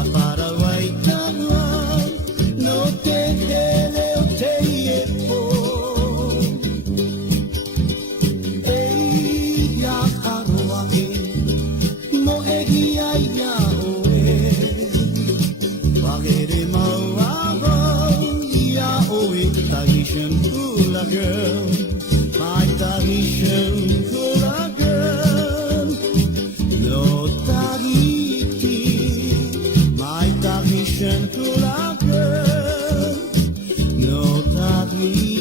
Aparaway kawan no te hele o te e po e ya karoa e mo e ai ya o e wagere mawa ya o e Tahitian hula girl, my Tahitian hula girl, no Tahiti, my Tahitian hula girl, no Tahiti.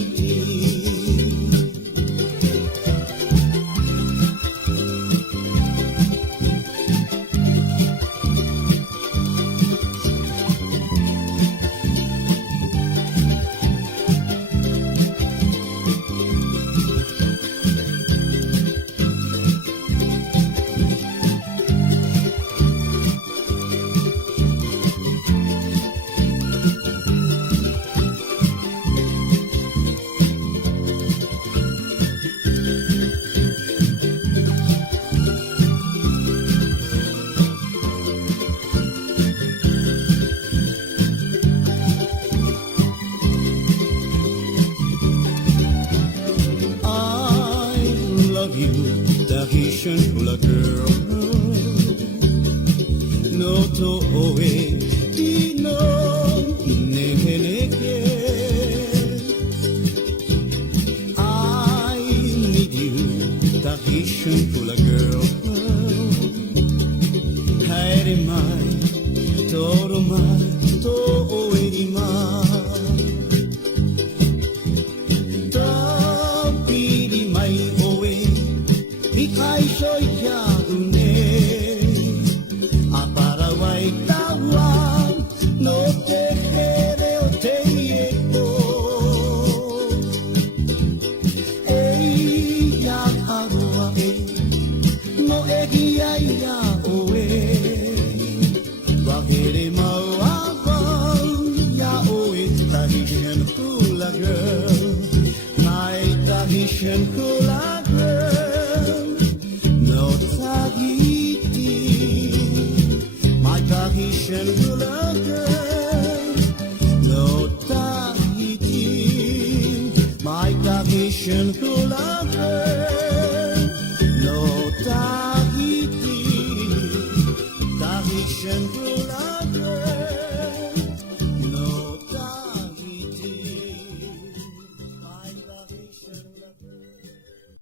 You, Tahitian hula girl, no to oe no neheleke. I need you, Tahitian hula girl. Haere mai, toro mai, to oe ni mai. Tapiri mai oe. Ikai soy ya une Aparaway kawan no te here o te ieko Ei ya haroa e no e ai ya oe Wagere mauawan ya oe Tahitian hula girl My Tahitian hula girl No Tahiti, my Tahitian hula girl. No Tahiti, my Tahitian hula girl. No Tahiti, Tahitian hula